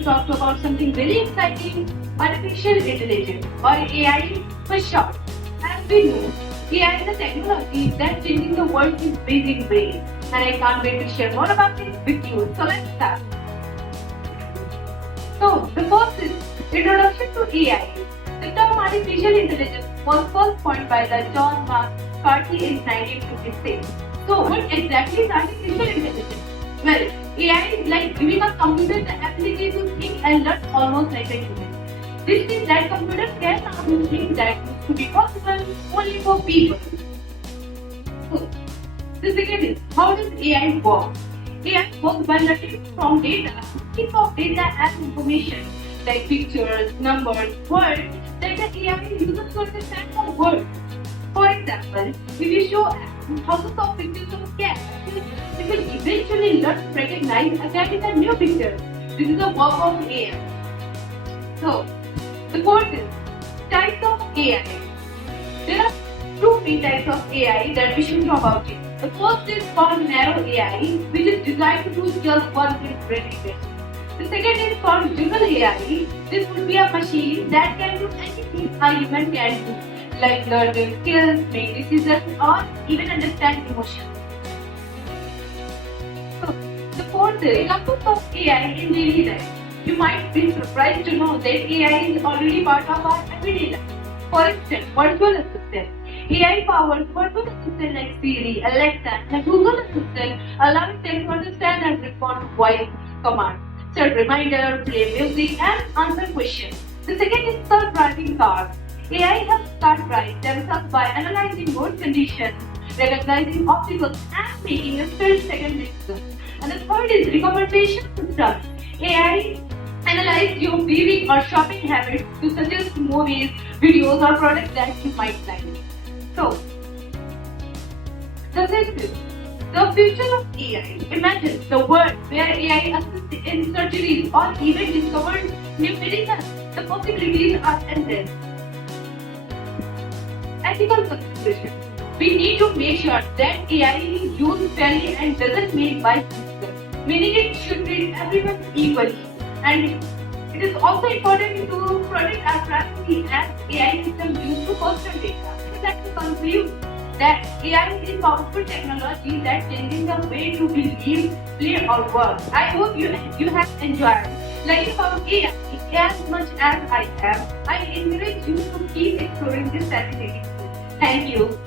to talk about something very exciting, artificial intelligence or AI for short. As we know, AI is a technology that's changing the world in big ways, and I can't wait to share more about it with you. So let's start. So the first is introduction to AI. The term artificial intelligence was first coined by the John McCarthy in 1956. So what exactly is artificial intelligence? Well, AI is like giving a computer the ability to think and learn almost like a human. This means that computers can now do things that used to be possible only for people. So, the second is, how does AI work? AI works by learning from data. Think of data as information like pictures, numbers, words that the AI uses to understand the world. For example, if you show thousands of pictures of cats, it will eventually learn to recognize a cat in a new picture. This is the work of AI. So, the fourth is types of AI. There are two main types of AI that we should know about it. The first is called narrow AI, which is designed to do just one thing very well. The second is called general AI. This would be a machine that can do anything a human can do, like learn new skills, make decisions, or even understand emotions. So, the fourth is examples of AI in daily life. You might be surprised to know that AI is already part of our everyday life. For instance, virtual assistant. AI-powered virtual assistant like Siri, Alexa, and Google Assistant allowing them to understand and respond to voice commands, set reminders, play music, and answer questions. The second is self-driving cars. AI helps cars drive themselves by analyzing road conditions, recognizing obstacles, and making a split-second decision. And the third is recommendation system. AI analyze your viewing or shopping habits to suggest movies, videos, or products that you might like. So, the sixth is the future of AI. Imagine the world where AI assists in surgeries or even discovers new medicines. The possibilities are endless. Ethical consideration. We need to make sure that AI is used fairly and doesn't make bias people, meaning it should treat everyone equally. And it is also important to protect our privacy as AI systems use to personal data. I would like to conclude that AI is powerful technology that changing the way to believe, play, or work. I hope you have enjoyed learning about AI as much as I have. I encourage you to keep exploring this fascinating field. Thank you.